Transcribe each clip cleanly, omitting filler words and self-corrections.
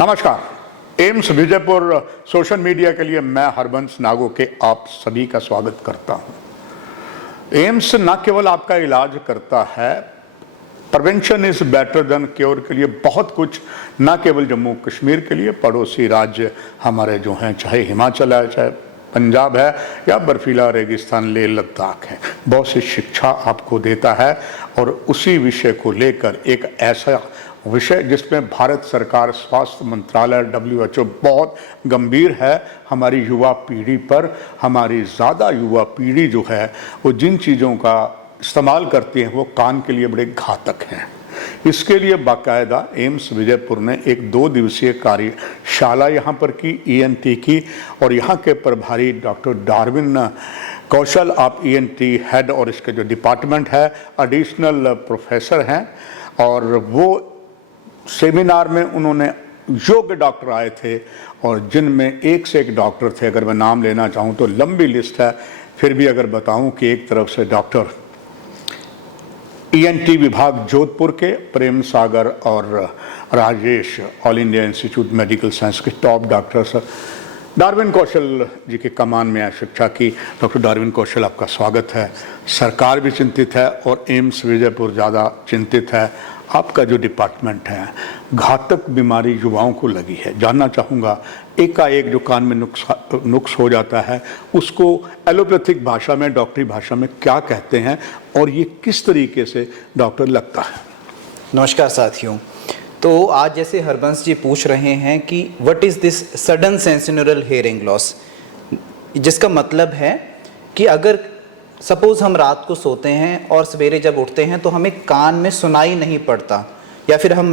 नमस्कार। AIIMS Vijaypur social media के लिए मैं हरबंस नागो के आप सभी का स्वागत करता हूं। एम्स न केवल आपका इलाज करता है, prevention is better than cure के लिए बहुत कुछ न केवल जम्मू कश्मीर के लिए, पड़ोसी राज्य हमारे जो हैं, चाहे हिमाचल है, चाहे पंजाब है या बर्फीला रेगिस्तान लेह लद्दाख है, बहुत सी शिक्षा आपको देता है। और उसी विषय को लेकर एक ऐसा विषय जिसमें भारत सरकार, स्वास्थ्य मंत्रालय, WHO बहुत गंभीर है हमारी युवा पीढ़ी पर। हमारी ज़्यादा युवा पीढ़ी जो है वो जिन चीज़ों का इस्तेमाल करती है वो कान के लिए बड़े घातक हैं। इसके लिए बाकायदा एम्स विजयपुर ने एक 2 दिवसीय कार्यशाला यहाँ पर की, ENT की, और यहाँ के प्रभारी डॉक्टर डार्विन कौशल, आप ENT हेड और इसके जो डिपार्टमेंट है एडिशनल प्रोफेसर हैं, और वो सेमिनार में उन्होंने योग्य डॉक्टर आए थे और जिनमें एक से एक डॉक्टर थे। अगर मैं नाम लेना चाहूँ तो लंबी लिस्ट है, फिर भी अगर बताऊँ कि एक तरफ से डॉक्टर ENT विभाग जोधपुर के प्रेम सागर और Rajesh, all India institute medical science के टॉप डॉक्टर्स, डार्विन कौशल जी के कमान में शिक्षा की। डॉक्टर डार्विन कौशल, आपका स्वागत है। सरकार भी चिंतित है और एम्स विजयपुर ज़्यादा चिंतित है। आपका जो डिपार्टमेंट है, घातक बीमारी युवाओं को लगी है। जानना चाहूँगा, एकाएक जो कान में नुक्स हो जाता है उसको एलोपैथिक भाषा में, डॉक्टरी भाषा में क्या कहते हैं और ये किस तरीके से डॉक्टर लगता है? नमस्कार साथियों। तो आज जैसे हरबंस जी पूछ रहे हैं कि what is this sudden sensorial hearing loss, जिसका मतलब है कि अगर सपोज हम रात को सोते हैं और सवेरे जब उठते हैं तो हमें कान में सुनाई नहीं पड़ता, या फिर हम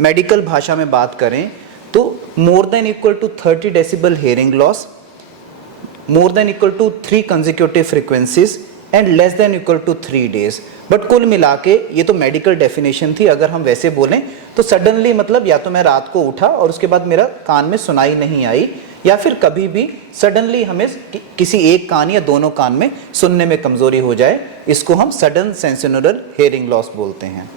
मेडिकल भाषा में बात करें तो more than equal to 30 decibel hearing loss, more than equal to 3 consecutive frequencies and less than equal to 3 days. But कुल मिला के ये तो मेडिकल डेफिनेशन थी। अगर हम वैसे बोलें तो सडनली मतलब या तो मैं रात को उठा और उसके बाद मेरा कान में सुनाई नहीं आई, या फिर कभी भी सडनली हमें किसी एक कान या दोनों कान में सुनने में कमजोरी हो जाए, इसको हम सडन सेंसोरियल हियरिंग लॉस बोलते हैं।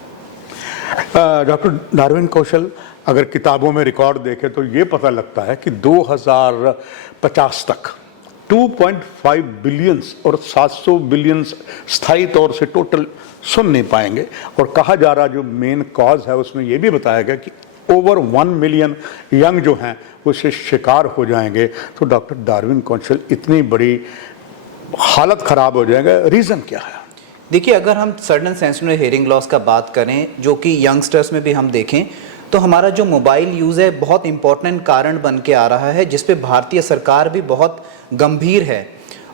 डॉक्टर डार्विन कौशल, अगर किताबों में रिकॉर्ड देखें तो ये पता लगता है कि 2050 तक 2.5 बिलियंस और 700 बिलियन स्थायी तौर से टोटल सुन नहीं पाएंगे। और कहा जा रहा जो मेन कॉज है उसमें ये भी बताया गया कि ओवर 1 मिलियन यंग जो हैं वो इससे शिकार हो जाएंगे। तो डॉक्टर डार्विन कौशल, इतनी बड़ी हालत ख़राब हो जाएगा, रीज़न क्या है? देखिए, अगर हम सडन सेंसोरियल हियरिंग लॉस का बात करें जो कि यंगस्टर्स में भी हम देखें तो हमारा जो मोबाइल यूज़ है बहुत इंपॉर्टेंट कारण बन के आ रहा है, जिस पे भारतीय सरकार भी बहुत गंभीर है।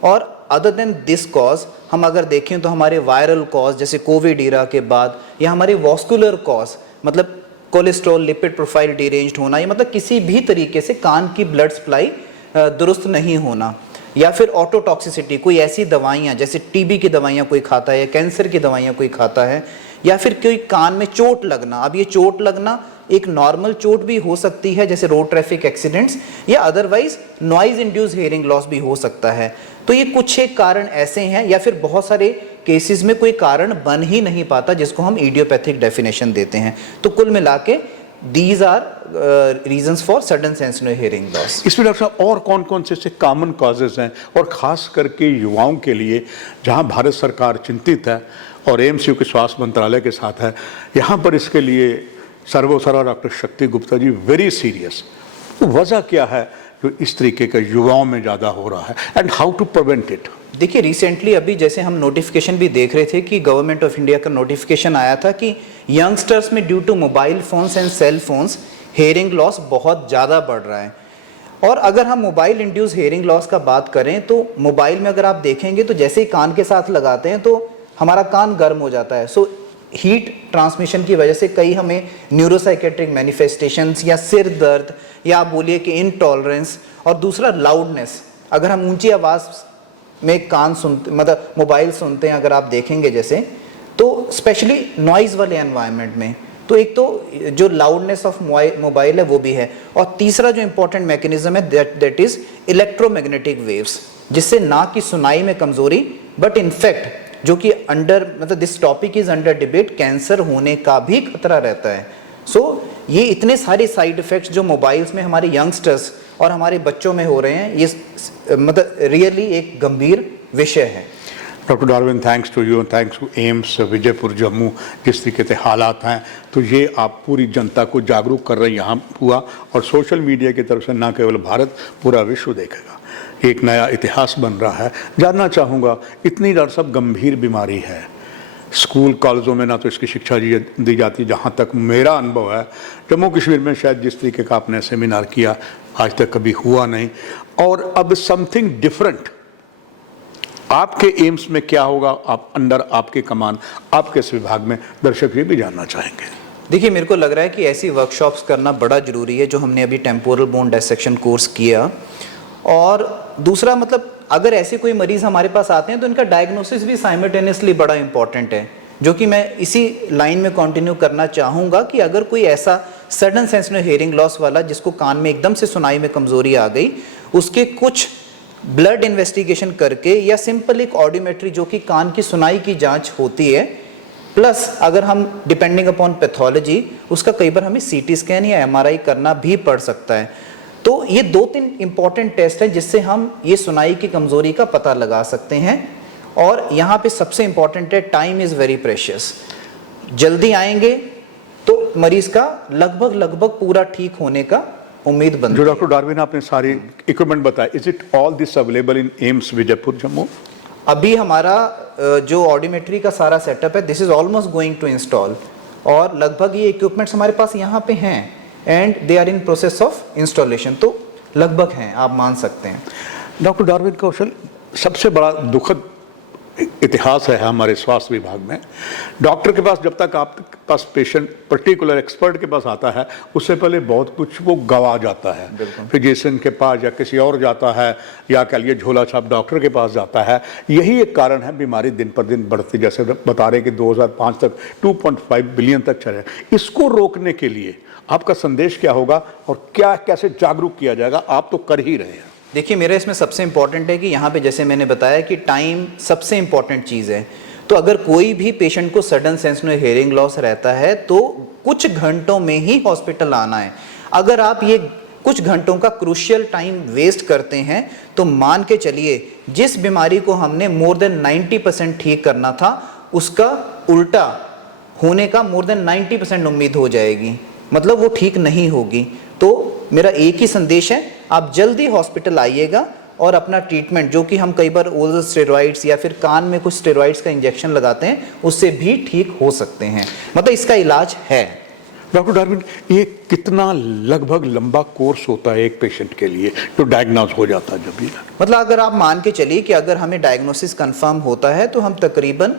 और अदर देन दिस कॉज हम अगर देखें तो हमारे वायरल कॉज जैसे कोविड ईरा के बाद, या हमारे वॉस्कुलर कॉज मतलब कोलेस्ट्रॉल, लिपिड प्रोफाइल डिरेंज्ड होना, या मतलब किसी भी तरीके से कान की ब्लड सप्लाई दुरुस्त नहीं होना, या फिर ऑटोटॉक्सिसिटी, कोई ऐसी दवाइयाँ जैसे TB की दवाइयाँ कोई खाता है, कैंसर की दवाइयाँ कोई खाता है, या फिर कोई कान में चोट लगना। अब ये चोट लगना एक नॉर्मल चोट भी हो सकती है जैसे रोड ट्रैफिक एक्सीडेंट्स, या otherwise noise induce hearing loss भी हो सकता है। तो ये कुछ एक कारण ऐसे हैं, या फिर बहुत सारे केसेस में कोई कारण बन ही नहीं पाता जिसको हम इडियोपैथिक डेफिनेशन देते हैं। तो कुल मिला के these are reasons for sudden sensorial hearing loss. इसमें डॉक्टर साहब और कौन कौन से कॉमन कॉजेज हैं, और ख़ास करके युवाओं के लिए जहां भारत सरकार चिंतित है और एम्स के स्वास्थ्य मंत्रालय के साथ है, यहाँ पर इसके लिए सर्वोसर्वा डॉक्टर शक्ति गुप्ता जी वेरी सीरियस। तो वजह क्या है जो इस तरीके का युवाओं में ज़्यादा हो रहा है, and how to prevent it? देखिए, रिसेंटली अभी जैसे हम नोटिफिकेशन भी देख रहे थे कि गवर्नमेंट ऑफ इंडिया का नोटिफिकेशन आया था कि यंगस्टर्स में due to mobile phones and cell phones hearing loss बहुत ज़्यादा बढ़ रहा है। और अगर हम मोबाइल इंड्यूस हियरिंग लॉस का बात करें तो मोबाइल में अगर आप देखेंगे तो जैसे ही कान के साथ लगाते हैं तो हमारा कान गर्म हो जाता है। सो हीट ट्रांसमिशन की वजह से कई हमें न्यूरोसाइकेट्रिक मैनिफेस्टेशंस या सिर दर्द, या आप बोलिए कि इनटॉलरेंस, और दूसरा लाउडनेस। अगर हम ऊंची आवाज़ में कान सुनते मतलब मोबाइल सुनते हैं, अगर आप देखेंगे जैसे, तो स्पेशली नॉइज़ वाले एनवायरनमेंट में, तो एक तो जो लाउडनेस ऑफ मोबाइल है वो भी है, और तीसरा जो इंपॉर्टेंट मैकेनिज्म है दैट इज़ इलेक्ट्रोमैग्नेटिक वेव्स, जिससे ना कि सुनाई में कमज़ोरी बट इनफैक्ट जो कि अंडर मतलब this topic is under debate, cancer होने का भी खतरा रहता है। सो ये इतने सारे साइड इफ़ेक्ट्स जो मोबाइल्स में हमारे यंगस्टर्स और हमारे बच्चों में हो रहे हैं, ये मतलब रियली एक गंभीर विषय है। Doctor Darwin, thanks to you, thanks to AIIMS Vijaypur Jammu. जिस तरीके से हालात हैं, तो ये आप पूरी जनता को जागरूक कर रहे हैं यहाँ हुआ, और सोशल मीडिया की तरफ से ना केवल भारत, पूरा विश्व देखेगा। एक नया इतिहास बन रहा है। जानना चाहूँगा, इतनी डॉक्टर साहब गंभीर बीमारी है, स्कूल कॉलेजों में ना तो इसकी शिक्षा दी जाती। जहाँ तक मेरा अनुभव है, जम्मू कश्मीर में शायद जिस तरीके का आपने सेमिनार किया आज तक कभी हुआ नहीं। और अब समथिंग डिफरेंट आपके एम्स में क्या होगा, आप अंडर आपके कमान, आपके इस विभाग में, दर्शक ये भी जानना चाहेंगे। देखिए, मेरे को लग रहा है कि ऐसी वर्कशॉप्स करना बड़ा ज़रूरी है, जो हमने अभी टेम्पोरल बोन डिसेक्शन कोर्स किया। और दूसरा, मतलब अगर ऐसे कोई मरीज़ हमारे पास आते हैं तो इनका डायग्नोसिस भी साइमल्टेनियसली बड़ा इंपॉर्टेंट है, जो कि मैं इसी लाइन में कंटिन्यू करना चाहूँगा कि अगर कोई ऐसा सडन सेंसिटिव हेयरिंग लॉस वाला, जिसको कान में एकदम से सुनाई में कमज़ोरी आ गई, उसके कुछ ब्लड इन्वेस्टिगेशन करके या सिंपल एक ऑडियोमेट्री, जो कि कान की सुनाई की जांच होती है, प्लस अगर हम डिपेंडिंग अपॉन पैथोलॉजी उसका कई बार हमें सीटी स्कैन या एमआरआई करना भी पड़ सकता है। तो ये 2-3 इंपॉर्टेंट टेस्ट हैं जिससे हम ये सुनाई की कमज़ोरी का पता लगा सकते हैं। और यहाँ पे सबसे इंपॉर्टेंट है, टाइम इज़ वेरी प्रेशियस। जल्दी आएंगे तो मरीज़ का लगभग पूरा ठीक होने का उम्मीद बनती है। जो डॉक्टर डार्विन आपने सारी इक्विपमेंट बताया, is it all this available in AIIMS Vijaypur Jammu? अभी हमारा जो ऑडियोमेट्री का सारा सेटअप है, this is almost going to install, और लगभग ये इक्विपमेंट्स हमारे पास यहाँ पे हैं and they are in process of installation. तो लगभग हैं, आप मान सकते हैं। डॉक्टर डार्विन कौशल, सबसे बड़ा दुखद इतिहास है हमारे स्वास्थ्य विभाग में। डॉक्टर के पास जब तक आपके पास पेशेंट पर्टिकुलर एक्सपर्ट के पास आता है, उससे पहले बहुत कुछ वो गवा जाता है। फिजिशियन के पास या किसी और जाता है, या कह लिए झोला छाप डॉक्टर के पास जाता है। यही एक कारण है बीमारी दिन पर दिन बढ़ती, जैसे बता रहे कि 2005 तक 2.5 बिलियन तक चले। इसको रोकने के लिए आपका संदेश क्या होगा और क्या कैसे जागरूक किया जाएगा? आप तो कर ही रहे हैं। देखिए, मेरा इसमें सबसे इम्पॉर्टेंट है कि यहाँ पे जैसे मैंने बताया कि टाइम सबसे इम्पॉर्टेंट चीज़ है। तो अगर कोई भी पेशेंट को सडन सेंसिटिव हेयरिंग लॉस रहता है तो कुछ घंटों में ही हॉस्पिटल आना है। अगर आप ये कुछ घंटों का क्रूशियल टाइम वेस्ट करते हैं तो मान के चलिए, जिस बीमारी को हमने मोर देन 90% ठीक करना था, उसका उल्टा होने का मोर देन 90% उम्मीद हो जाएगी, मतलब वो ठीक नहीं होगी। तो मेरा एक ही संदेश है, आप जल्दी हॉस्पिटल आइएगा और अपना ट्रीटमेंट, जो कि हम कई बार ओरल स्टेरॉइड्स या फिर कान में कुछ स्टेरॉइड्स का इंजेक्शन लगाते हैं, उससे भी ठीक हो सकते हैं। मतलब इसका इलाज है। डॉक्टर डार्विन, ये कितना लगभग लंबा कोर्स होता है एक पेशेंट के लिए जो डायग्नोज हो जाता है? जब भी मतलब अगर आप मान के चलिए कि अगर हमें डायग्नोसिस कंफर्म होता है तो हम तकरीबन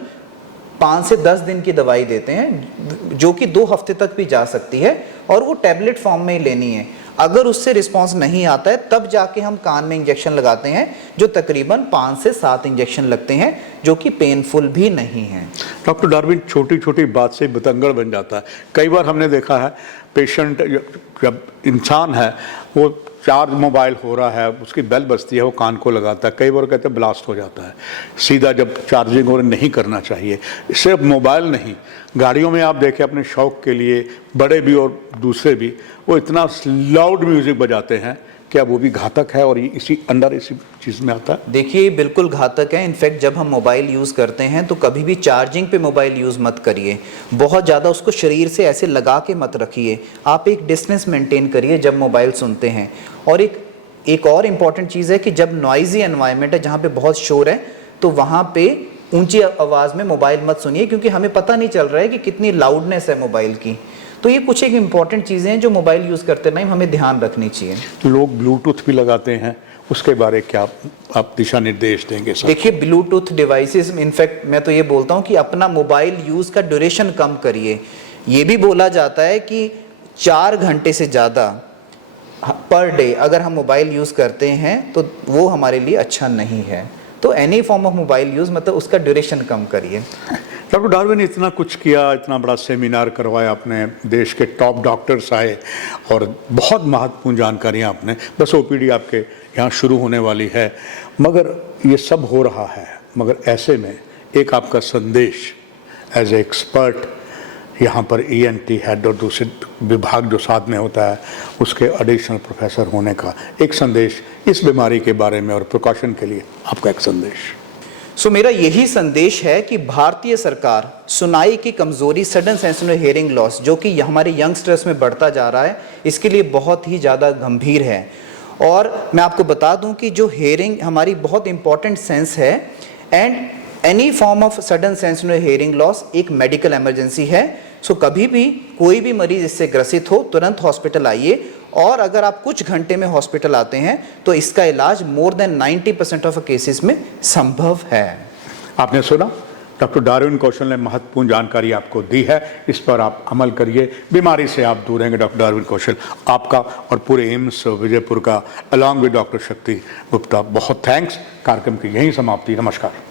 5 से 10 दिन की दवाई देते हैं, जो कि 2 हफ्ते तक भी जा सकती है, और वो टैबलेट फॉर्म में ही लेनी है। अगर उससे रिस्पांस नहीं आता है तब जाके हम कान में इंजेक्शन लगाते हैं, जो तकरीबन 5 से 7 इंजेक्शन लगते हैं, जो कि पेनफुल भी नहीं है। डॉक्टर डार्विन, छोटी छोटी बात से बतंगड़ बन जाता है। कई बार हमने देखा है, पेशेंट जब इंसान है, वो चार्ज मोबाइल हो रहा है, उसकी बेल बजती है, वो कान को लगाता है, कई बार कहते हैं ब्लास्ट हो जाता है। सीधा जब चार्जिंग हो नहीं करना चाहिए। सिर्फ मोबाइल नहीं, गाड़ियों में आप देखें अपने शौक के लिए, बड़े भी और दूसरे भी, वो इतना लाउड म्यूजिक बजाते हैं, क्या वो भी घातक है? और इसी चीज़ में आता है। देखिए, बिल्कुल घातक है। इनफैक्ट जब हम मोबाइल यूज़ करते हैं तो कभी भी चार्जिंग पे मोबाइल यूज़ मत करिए, बहुत ज़्यादा उसको शरीर से ऐसे लगा के मत रखिए। आप एक डिस्टेंस मेंटेन करिए जब मोबाइल सुनते हैं। और एक और इम्पॉर्टेंट चीज़ है कि जब नॉइजी एनवायरनमेंट है, जहाँ पे बहुत शोर है, तो वहाँ पे ऊंची आवाज़ में मोबाइल मत सुनिए, क्योंकि हमें पता नहीं चल रहा है कि कितनी लाउडनेस है मोबाइल की। तो ये कुछ एक इम्पॉर्टेंट चीज़ें हैं जो मोबाइल यूज़ करते टाइम हमें ध्यान रखनी चाहिए। लोग ब्लूटूथ भी लगाते हैं, उसके बारे में क्या आप दिशा निर्देश देंगे? देखिए, ब्लूटूथ डिवाइसेस, इनफैक्ट मैं तो ये बोलता हूँ कि अपना मोबाइल यूज़ का ड्यूरेशन कम करिए। ये भी बोला जाता है कि 4 घंटे से ज़्यादा पर डे अगर हम मोबाइल यूज़ करते हैं तो वो हमारे लिए अच्छा नहीं है। तो any form of mobile use, मतलब उसका ड्यूरेशन कम करिए। डॉक्टर डार्विन, इतना कुछ किया, इतना बड़ा सेमिनार करवाया आपने, देश के टॉप डॉक्टर्स आए और बहुत महत्वपूर्ण जानकारियाँ आपने, बस ओपीडी आपके यहाँ शुरू होने वाली है, मगर ये सब हो रहा है, मगर ऐसे में एक आपका संदेश एज ए एक्सपर्ट, यहाँ पर ENT हेड और दूसरे विभाग जो साथ में होता है उसके एडिशनल प्रोफेसर होने का एक संदेश इस बीमारी के बारे में और प्रिकॉशन के लिए आपका एक संदेश। सो मेरा यही संदेश है कि भारतीय सरकार सुनाई की कमजोरी, सडन सेंसोरियल हियरिंग लॉस, जो कि हमारे यंगस्टर्स में बढ़ता जा रहा है, इसके लिए बहुत ही ज़्यादा गंभीर है। और मैं आपको बता दूं कि जो हियरिंग हमारी बहुत इंपॉर्टेंट सेंस है, and any form of sudden sensorial hearing loss एक मेडिकल इमरजेंसी है। सो कभी भी कोई भी मरीज इससे ग्रसित हो तुरंत हॉस्पिटल आइए, और अगर आप कुछ घंटे में हॉस्पिटल आते हैं तो इसका इलाज मोर देन 90% ऑफ केसेस में संभव है। आपने सुना, डॉक्टर डार्विन कौशल ने महत्वपूर्ण जानकारी आपको दी है, इस पर आप अमल करिए, बीमारी से आप दूर रहेंगे। डॉक्टर डार्विन कौशल आपका और पूरे एम्स विजयपुर का अलॉन्ग विद डॉक्टर शक्ति गुप्ता बहुत थैंक्स। कार्यक्रम की यही समाप्ति। नमस्कार।